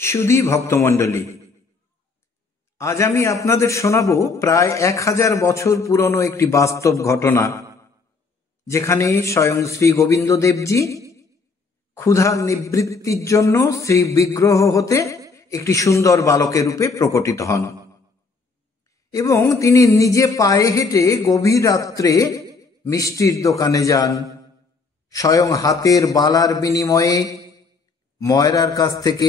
সুধী ভক্তমণ্ডলী, আজ আমি আপনাদের শোনাবো প্রায় 1000 বছর পুরনো একটি বাস্তব ঘটনা, যেখানে স্বয়ং শ্রী গোবিন্দ দেবজি ক্ষুধার নিবৃত্তির জন্য শ্রী বিগ্রহ হতে একটি সুন্দর বালকের রূপে প্রকটিত হন এবং তিনি নিজে পায়ে হেঁটে গভীর রাত্রে মিষ্টির দোকানে যান, স্বয়ং হাতের বালার বিনিময়ে ময়রার কাছ থেকে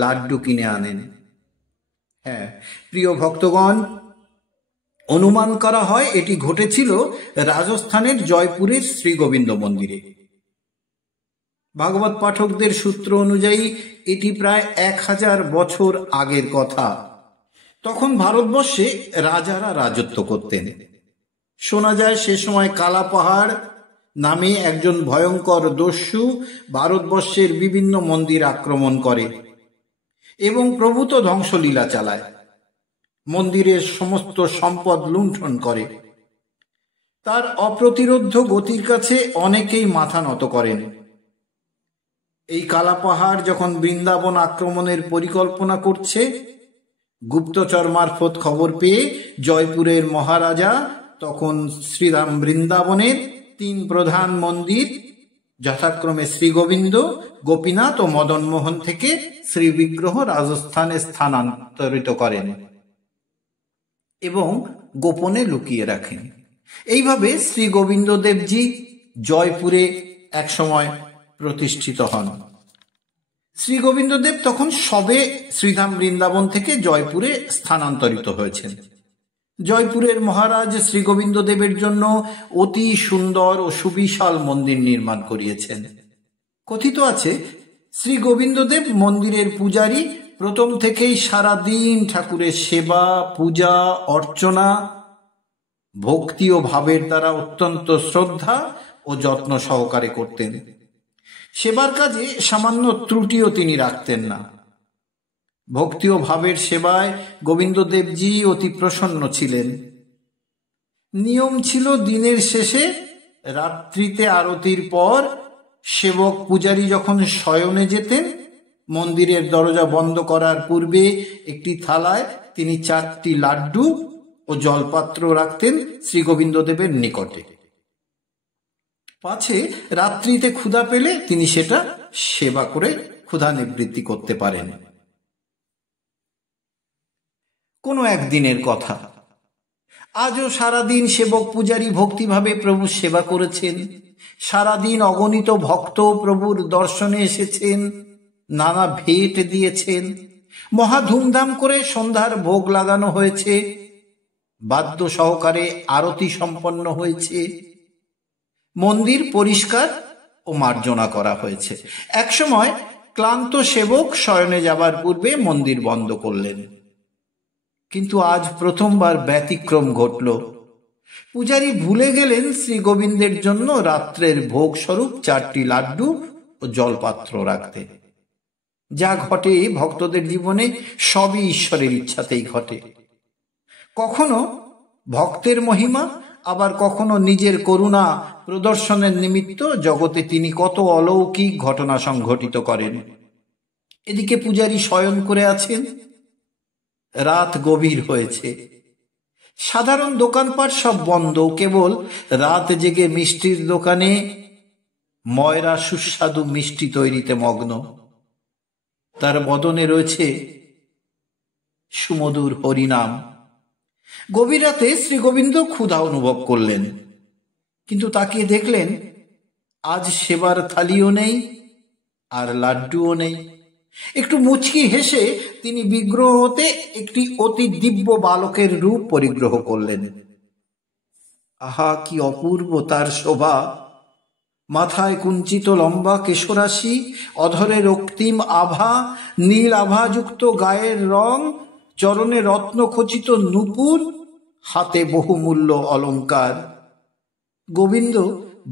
লাড্ডু কিনে আনেন। হ্যাঁ প্রিয় ভক্তগণ, অনুমান করা হয় এটি ঘটেছিল রাজস্থানের জয়পুরের শ্রী গোবিন্দ মন্দিরে। ভাগবত পাঠকদের সূত্র অনুযায়ী এটি প্রায় 1000 বছর আগের কথা। তখন ভারতবর্ষে রাজারা রাজত্ব করতেন। শোনা যায় সে সময় কালা পাহাড় নামে একজন ভয়ঙ্কর দস্যু ভারতবর্ষের বিভিন্ন মন্দির আক্রমণ করে এবং প্রভূত ধ্বংসলীলা চালায়, মন্দিরের সমস্ত সম্পদ লুণ্ঠন করে। তার অপ্রতিরোধ্য গতির কাছে অনেকেই মাথা নত করেন। এই কালা পাহাড় যখন বৃন্দাবন আক্রমণের পরিকল্পনা করছে, গুপ্তচর মারফত খবর পেয়ে জয়পুরের মহারাজা তখন শ্রীরাম বৃন্দাবনের 3 প্রধান মন্দির যথাক্রমে শ্রীগোবিন্দ, গোপীনাথ ও মদনমোহন থেকে শ্রী বিগ্রহ রাজস্থানে স্থানান্তরিত করেন এবং গোপনে লুকিয়ে রাখেন। এইভাবে শ্রী গোবিন্দ দেবজি জয়পুরে একসময় প্রতিষ্ঠিত হন। শ্রী গোবিন্দদেব তখন সবে শ্রীধাম বৃন্দাবন থেকে জয়পুরে স্থানান্তরিত হয়েছেন। জয়পুরের মহারাজ শ্রী গোবিন্দদেবের জন্য অতি সুন্দর ও সুবিশাল মন্দির নির্মাণ করিয়েছেন। কথিত আছে শ্রী গোবিন্দদেব মন্দিরের পূজারী প্রথম থেকেই সারা দিন ঠাকুরের সেবা, পূজা, অর্চনা, ভক্তি ও ভাবের দ্বারা অত্যন্ত শ্রদ্ধা ও যত্ন সহকারে করতেন। সেবার কাজে সামান্য ত্রুটিও তিনি রাখতেন না। ভক্তি ও ভাবের সেবায় গোবিন্দদেবজি অতি প্রসন্ন ছিলেন। নিয়ম ছিল দিনের শেষে রাত্রিতে আরতির পর সেবক পূজারী যখন শয়নে যেতেন, মন্দিরের দরজা বন্ধ করার পূর্বে একটি থালায় তিনি 4টি লাড্ডু ও জলপাত্র রাখতেন শ্রী গোবিন্দদেবের নিকটে, পাছে রাত্রিতে ক্ষুধা পেলে তিনি সেটা সেবা করে ক্ষুধা নিবৃত্তি করতে পারেন। কোনো একদিনের কথা, আজও সারাদিন সেবক পূজারী ভক্তিভাবে প্রভুর সেবা করেছেন। সারাদিন অগণিত ভক্ত প্রভুর দর্শনে এসেছেন, নানা ভেট দিয়েছেন। মহা ধুমধাম করে সন্ধ্যার ভোগ লাগানো হয়েছে, বাদ্য সহকারে আরতি সম্পন্ন হয়েছে, মন্দির পরিষ্কার ও মার্জনা করা হয়েছে। একসময় ক্লান্ত সেবক শয়নে যাবার পূর্বে মন্দির বন্ধ করলেন। কিন্তু আজ প্রথমবার ব্যতিক্রম ঘটল। পূজারী ভুলে গেলেন শ্রী গোবিন্দের জন্য রাত্রের ভোগ স্বরূপ 4টি লাড্ডু ও জলপাত্র রাখতে। যা ঘটে ভক্তদের জীবনে সবই ঈশ্বরের ইচ্ছাতেই ঘটে। কখনো ভক্তের মহিমা, আবার কখনো নিজের করুণা প্রদর্শনের নিমিত্ত জগতে তিনি কত অলৌকিক ঘটনা সংঘটিত করেন। এদিকে পূজারী শয়ন করে আছেন, রাত গভীর হয়েছে, সাধারণ দোকানপাট সব বন্ধ, কেবল রাত জেগে মিষ্টির দোকানে ময়রা সুস্বাদু মিষ্টি তৈরিতে মগ্ন। তার বদনে রয়েছে সুমধুর হরিনাম। গভীর রাতে শ্রী গোবিন্দ ক্ষুধা অনুভব করলেন, কিন্তু তাকিয়ে দেখলেন আজ সেবার থালিও নেই আর লাড্ডুও নেই। একটু মুচকি হেসে তিনি বিগ্রহ হতে একটি অতি দিব্য বালকের রূপ পরিগ্রহ করলেন। আহা কি অপূর্ব তার শোভা! মাথায় কুঞ্চিত লম্বা কেশরাশি, অধরে রক্তিম আভা, নীল আভাযুক্ত গায়ের রং, চরণে রত্নখচিত নূপুর, হাতে বহুমূল্য অলঙ্কার। গোবিন্দ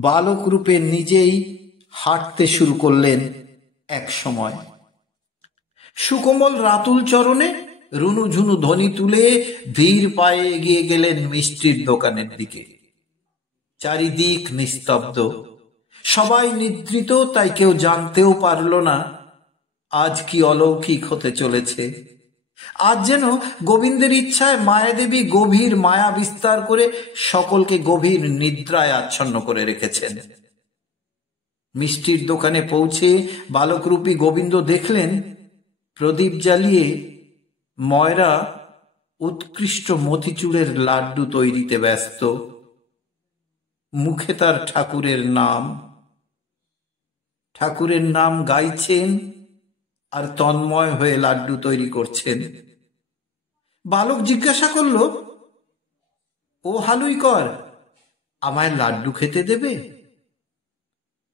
বালক রূপে নিজেই হাঁটতে শুরু করলেন। এক সময় সুকোমল রাতুল চরণে রুনুঝুনু ধ্বনি তুলে ধীর পায়ে এগিয়ে গেলেন মিষ্টির দোকানের দিকে। চারিদিক নিস্তব্ধ, সবাই নিদ্রিত, তাই কেউ জানতেও পারল না আজ কি অলৌকিক হতে চলেছে! আজ যেন গোবিন্দের ইচ্ছায় মায়াদেবী গভীর মায়া বিস্তার করে সকলকে গভীর নিদ্রায় আচ্ছন্ন করে রেখেছেন। মিষ্টির দোকানে পৌঁছে বালকরূপী গোবিন্দ দেখলেন প্রদীপ জ্বালিয়ে ময়রা উৎকৃষ্ট মতিচুরের লাড্ডু তৈরিতে ব্যস্ত। মুখে তার ঠাকুরের নাম গাইছেন আর তন্ময় হয়ে লাড্ডু তৈরি করছেন। বালক জিজ্ঞাসা করল, ও হালুইকর, আমায় লাড্ডু খেতে দেবে?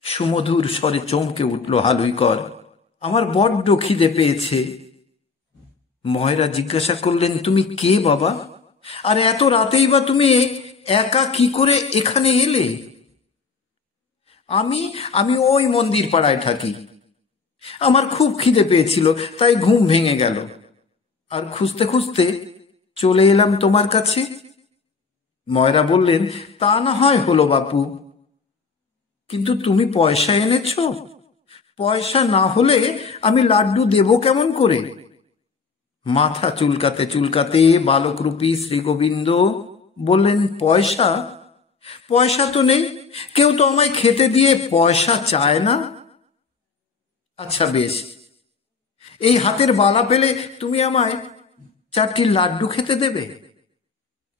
সুমধুর স্বরে চমকে উঠল হালুইকর, আমার বড্ড খিদে পেয়েছে। ময়রা জিজ্ঞাসা করলেন, তুমি কে বাবা? আর এত রাতেই বা তুমি একা কি করে এখানে এলে? আমি ওই মন্দির পাড়ায় থাকি। আমার খুব খিদে পেয়েছিল, তাই ঘুম ভেঙে গেল, আর খুঁজতে খুঁজতে চলে এলাম তোমার কাছে। ময়রা বললেন, তা না হয় হলো বাপু, কিন্তু তুমি পয়সা এনেছ? পয়সা না হলে আমি লাড্ডু দেব কেমন করে? মাথা চুলকাতে চুলকাতে বালকরূপী শ্রীগোবিন্দ বললেন, পয়সা তো নেই, কেউ তো আমায় খেতে দিয়ে পয়সা চায় না। আচ্ছা বেশ, এই হাতের বালা পেলে তুমি আমায় 4টি লাড্ডু খেতে দেবে?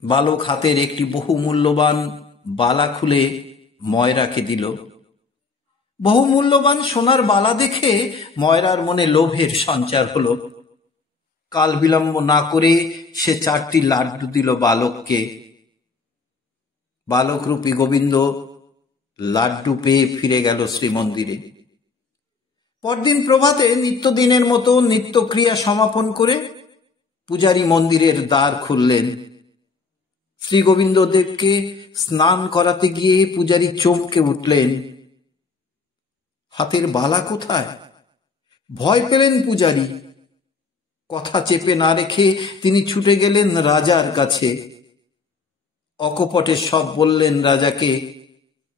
বালক হাতের একটি বহুমূল্যবান বালা খুলে ময়রাকে দিল। বহুমূল্যবান সোনার বালা দেখে ময়রার মনে লোভের সঞ্চার হলো। কাল বিলম্ব না করে সে 4টি লাড্ডু দিল বালককে। বালকরূপী গোবিন্দ লাড্ডু পেয়ে ফিরে গেল শ্রীমন্দিরে। পরদিন প্রভাতে নিত্যদিনের মতো নিত্যক্রিয়া সমাপন করে পূজারী মন্দিরের দ্বার খুললেন। শ্রীগোবিন্দদেবকে স্নান করাতে গিয়ে পূজারী চমকে উঠলেন, হাতের বালা কোথায়? ভয় পেলেন পূজারী। কথা চেপে না রেখে তিনি ছুটে গেলেন রাজার কাছে। অকপটে সব বললেন রাজাকে,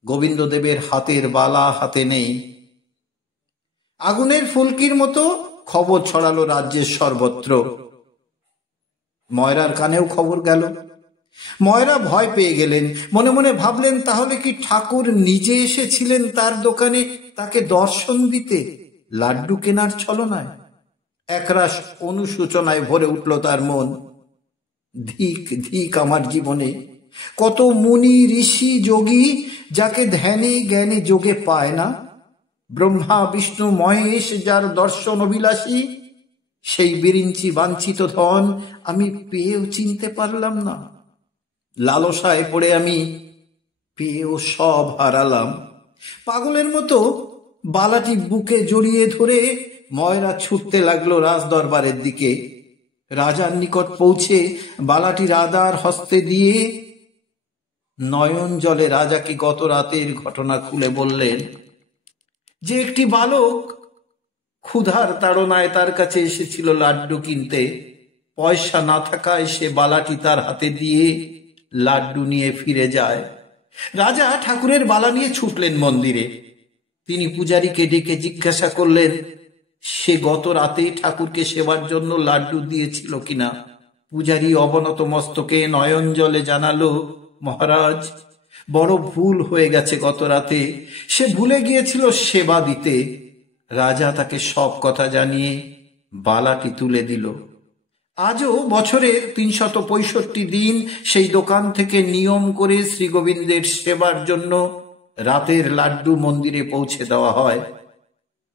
গোবিন্দদেবের হাতের বালা হাতে নেই। আগুনের ফুলকির মতো খবর ছড়ালো রাজ্যের সর্বত্র। ময়রার কানেও খবর গেল। ময়রা ভয় পেয়ে গেলেন। মনে মনে ভাবলেন, তাহলে কি ঠাকুর নিজে এসেছিলেন তার দোকানে তাকে দর্শন দিতে, লাড্ডু কেনার ছলনায়? একরাশ অনুশোচনায় ভরে উঠল তার মন। ধিক ধিক আমার জীবনে! কত মুনি ঋষি যোগী যাকে ধ্যানে জ্ঞানে যোগে পায় না, ব্রহ্মা বিষ্ণু মহেশ যার দর্শন অভিলাষী, সেই বিরিঞ্চি বাঞ্ছিত ধন আমি পেয়েও চিনতে পারলাম না। লালসায় পড়ে আমি পেয়েও সব হারালাম। পাগলের মতো বালাটি বুকে জড়িয়ে ধরে ময়রা ছুটতে লাগলো রাজদরবারের দিকে। রাজার নিকট পৌঁছে বালাটি রাজার হস্তে দিয়ে নয়ন জলে রাজাকে গত রাতের ঘটনা খুলে বললেন যে একটি বালক ক্ষুধার তাড়নায় তার কাছে এসেছিল লাড্ডু কিনতে। পয়সা না থাকায় সে বালাটি তার হাতে দিয়ে লাড্ডু নিয়ে ফিরে যায়। রাজা ঠাকুরের বালা নিয়ে ছুটলেন মন্দিরে। তিনি পূজারীকে ডেকে জিজ্ঞাসা করলেন, সে গত রাতে ঠাকুরকে সেবার জন্য লাড্ডু দিয়েছিল কিনা? পূজারী অবনত মস্তকে নয়ন জলে জানালো, মহারাজ, বড় ভুল হয়ে গেছে গত রাতে, সে ভুলে গিয়েছিল সেবা দিতে। রাজা তাকে সব কথা জানিয়ে বালাটি তুলে দিল। আজও বছরের 365 দিন সেই দোকান থেকে নিয়ম করে শ্রীগোবিন্দের সেবার জন্য রাতের লাড্ডু মন্দিরে পৌঁছে দেওয়া হয়।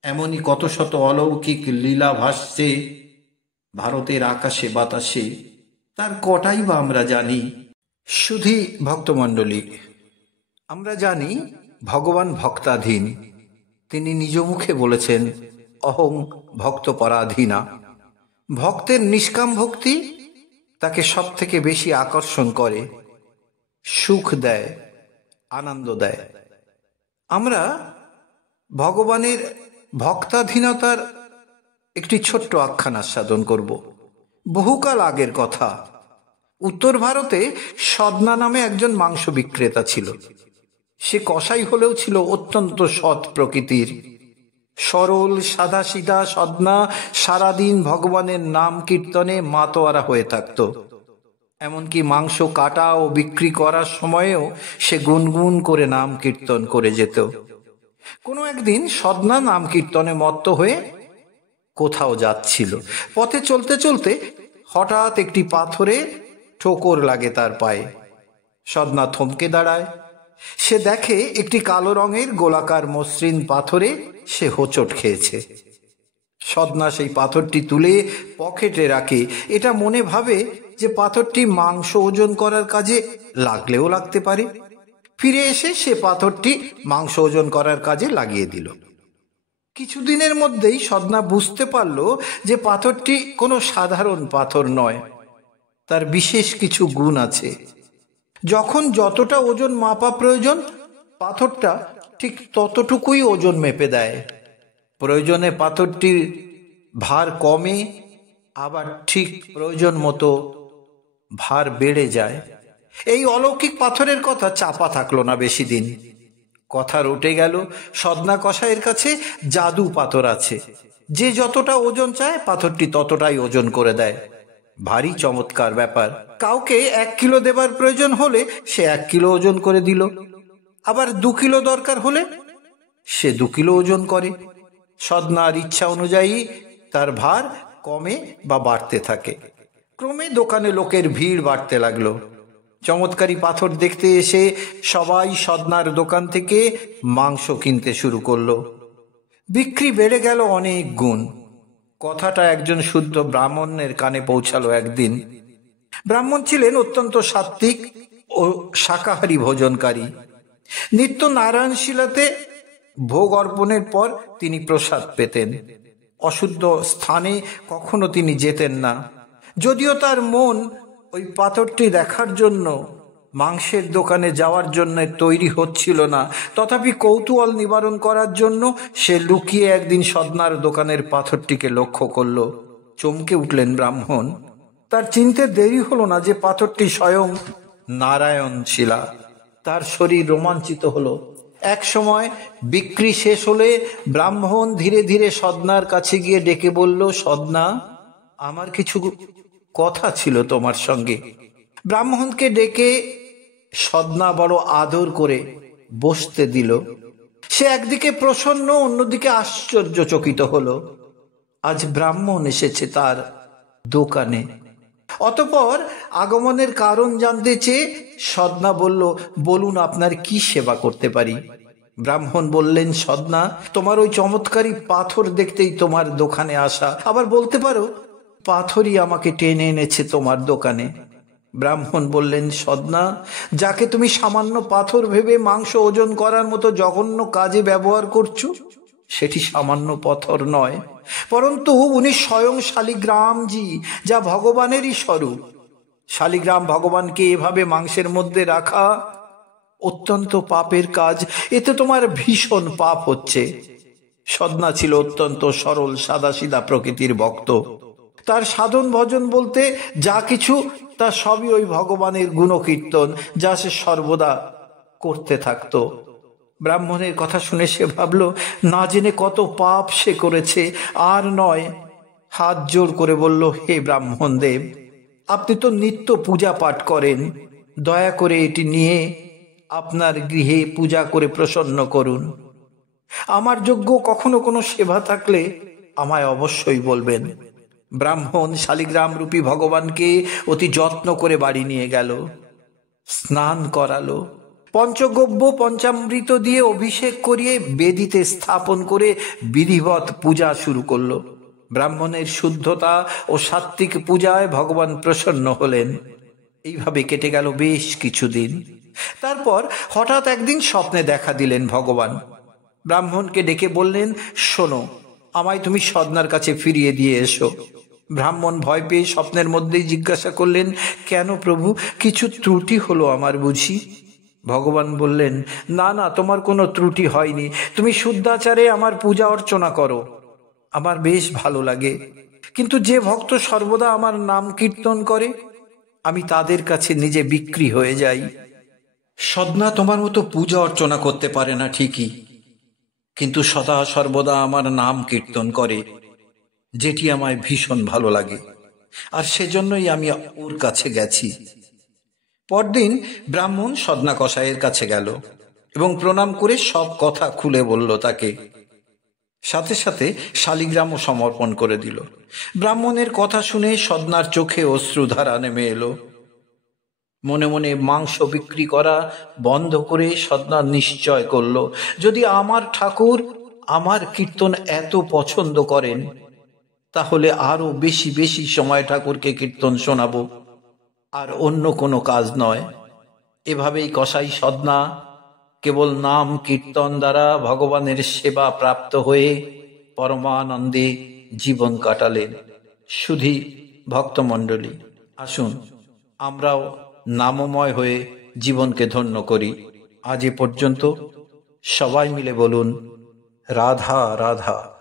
এমনই কত শত অলৌকিক লীলা ভাসছে ভারতের আকাশে বাতাসে, তার কটাই বা আমরা জানি? শুধু ভক্তমণ্ডলী, আমরা জানি ভগবান ভক্তাধীন। তিনি নিজ মুখে বলেছেন, অহং ভক্ত পরাধীনা। ভক্তের নিষ্কাম ভক্তি তাকে সব থেকে বেশি আকর্ষণ করে, সুখ দেয়, আনন্দ দেয়। আমরা ভগবানের ভক্তাধীনতার একটি ছোট্ট আখ্যান আস্বাদন করব। বহুকাল আগের কথা। উত্তর ভারতে সদনা নামে একজন মাংস বিক্রেতা ছিল। সে কসাই হলেও ছিল অত্যন্ত সৎ প্রকৃতির। সরল সাদাসিধা সদনা সারাদিন ভগবানের নাম কীর্তনে মাতোয়ারা হয়ে থাকত। এমনকি মাংস কাটা ও বিক্রি করার সময়েও সে গুনগুন করে নাম কীর্তন করে যেত। কোনো একদিন সদনা নাম কীর্তনে মত্ত হয়ে কোথাও যাচ্ছিল। পথে চলতে চলতে হঠাৎ একটি পাথরে ঠোকর লাগে তার পায়ে। সদনা থমকে দাঁড়ায়। সে দেখে একটি কালো রঙের গোলাকার মসৃণ পাথরে সে হোঁচট খেয়েছে। সদনা সেই পাথরটি তুলে পকেটে রাখে। এটা মনে ভাবে যে পাথরটি মাংস ওজন করার কাজে লাগলেও লাগতে পারে। ফিরে এসে সে পাথরটি মাংস ওজন করার কাজে লাগিয়ে দিল। কিছুদিনের মধ্যেই সদনা বুঝতে পারল যে পাথরটি কোনো সাধারণ পাথর নয়, তার বিশেষ কিছু গুণ আছে। যখন যতটা ওজন মাপা প্রয়োজন, পাথরটা ঠিক ততটুকুই ওজন মেপে দেয়। প্রয়োজনে পাথরটির ভার কমে, আবার ঠিক প্রয়োজন মতো ভার বেড়ে যায়। এই অলৌকিক পাথরের কথা চাপা থাকলো না বেশি দিন। কথা রটে গেল সদনা কসাইয়ের কাছে জাদু পাথর আছে, যে যতটা ওজন চায় পাথরটি ততটাই ওজন করে দেয়। ভারী চমৎকার ব্যাপার। কাউকে 1 কিলো দেবার প্রয়োজন হলে সে 1 কিলো ওজন করে দিল, আবার 2 কিলো দরকার হলে সে 2 কিলো ওজন করে। সদনার ইচ্ছা অনুযায়ী তার ভার কমে বা বাড়তে থাকে। ক্রমে দোকানে লোকের ভিড় বাড়তে লাগলো। চমৎকারী পাথর দেখতে এসে সবাই সদনার দোকান থেকে মাংস কিনতে শুরু করলো। বিক্রি বেড়ে গেল অনেক গুণ। কথাটা একজন শুদ্ধ ব্রাহ্মণের কানে পৌঁছালো একদিন। ব্রাহ্মণ ছিলেন অত্যন্ত সাত্ত্বিক ও শাকাহারী ভোজনকারী। নিত্য নারায়ণ শিলাতে ভোগ অর্পণের পর তিনি প্রসাদ পেতেন। অশুদ্ধ স্থানে কখনো তিনি যেতেন না। যদিও তার মন ওই পাথরটি দেখার জন্য, মাংসের দোকানে যাওয়ার জন্য তৈরি হচ্ছিল না, তথাপি কৌতূহল নিবারণ করার জন্য সে লুকিয়ে একদিন সদনার দোকানের পাথরটিকে লক্ষ্য করল। চমকে উঠলেন ব্রাহ্মণ। তার চিনতে দেরি হলো না যে পাথরটি স্বয়ং নারায়ণ শিলা। তার শরীর রোমাঞ্চিত হলো। এক সময় বিক্রি শেষ হলে ব্রাহ্মণ ধীরে ধীরে সদনার কাছে গিয়ে ডেকে বলল, সদনা, আমার কিছু কথা ছিল তোমার সঙ্গে। ব্রাহ্মণকে ডেকে সদনা বড় আদর করে বসতে দিল। সে একদিকে প্রসন্ন, অন্যদিকে আশ্চর্যচকিত হলো। আজ ব্রাহ্মণ এসেছে তার দোকানে। অতঃপর আগমনের কারণ জানতে চেয়ে সদনা বলল, বলুন আপনার কি সেবা করতে পারি? ব্রাহ্মণ বললেন, সদনা, তোমার ওই চমৎকারী পাথর দেখতেই তোমার দোকানে আসা। আবার বলতে পারো পাথরই আমাকে টেনে এনেছে তোমার দোকানে। ব্রাহ্মণ বললেন, সদনা, যাকে তুমি সামান্য পাথর ভেবে মাংস ওজন করার মতো জঘন্য কাজে ব্যবহার করছো, সেটি সামান্য পাথর নয়, পরন্তু উনি স্বয়ং শালিগ্রামজি, যা ভগবানেরই স্বরূপ। শালিগ্রাম ভগবানকে এভাবে মাংসের মধ্যে রাখা অত্যন্ত পাপের কাজ। এতে তোমার ভীষণ পাপ হচ্ছে। সদনা ছিল অত্যন্ত সরল সাদাসিধা প্রকৃতির ভক্ত। তার সাধন ভজন বলতে যা কিছু, তা সবই ওই ভগবানের গুণকীর্তন, যা সে সর্বদা করতে থাকত। ব্রাহ্মণের কথা শুনে সে ভাবল, না জেনে কত পাপ সে করেছে। আর নয়, হাত জোড় করে বলল, হে ব্রাহ্মণ দেব, আপনি তো নিত্য পূজা পাঠ করেন, দয়া করে এটি নিয়ে আপনার গৃহে পূজা করে প্রসন্ন করুন। আমার যোগ্য কখনো কোনো সেবা থাকলে আমায় অবশ্যই বলবেন। ব্রাহ্মণ শালিগ্রাম রূপী ভগবানকে অতি যত্ন করে বাড়ি নিয়ে গেল, স্নান করালো, পঞ্চগব্য পঞ্চামৃত দিয়ে অভিষেক করিয়ে বেদিতে স্থাপন করে বিধিবৎ পূজা শুরু করলো। ব্রাহ্মণের শুদ্ধতা ও সাত্ত্বিক পূজায় ভগবান প্রসন্ন হলেন। এইভাবে কেটে গেল বেশ কিছুদিন। তারপর হঠাৎ একদিন স্বপ্নে দেখা দিলেন ভগবান। ব্রাহ্মণকে ডেকে বললেন, শোনো, আমায় তুমি সদনার কাছে ফিরিয়ে দিয়ে এসো। ব্রাহ্মণ ভয় পেয়ে স্বপ্নের মধ্যেই জিজ্ঞাসা করলেন, কেন প্রভু, কিছু ত্রুটি হলো আমার বুঝি? ভগবান বললেন, না না, তোমার কোনো ত্রুটি হয়নি। তুমি শুদ্ধাচারে আমার পূজা অর্চনা করো, আমার বেশ ভালো লাগে। কিন্তু যে ভক্ত সর্বদা আমার নাম কীর্তন করে, আমি তাদের কাছে নিজে বিক্রি হয়ে যাই। সদনা তোমার মতো পূজা অর্চনা করতে পারে না ঠিকই, কিন্তু সদা সর্বদা আমার নাম কীর্তন করে, যেটি আমায় ভীষণ ভালো লাগে, আর সেজন্যই আমি ওর কাছে গেছি। পরদিন ব্রাহ্মণ সদনা কসাইয়ের কাছে গেল এবং প্রণাম করে সব কথা খুলে বলল তাকে। সাথে সাথে শালিগ্রামও সমর্পণ করে দিল। ব্রাহ্মণের কথা শুনে সদনার চোখে অশ্রুধারা নেমে এলো। মনে মনে মাংস বিক্রি করা বন্ধ করে সদনা নিশ্চয় করল, যদি আমার ঠাকুর আমার কীর্তন এত পছন্দ করেন, তাহলে আরো বেশি বেশি সময় ঠাকুরকে কীর্তন শোনাবো, আর অন্য কোনো কাজ নয়। এভাবেই কসাই সদনা কেবল নাম কীর্তন দ্বারা ভগবানের সেবা প্রাপ্ত হয়ে পরমানন্দে জীবন কাটালেন। শুধু ভক্তমণ্ডলী, আসুন আমরাও নামময় হয়ে জীবনকে ধন্য করি। আজ এ পর্যন্ত। সবাই মিলে বলুন রাধা রাধা।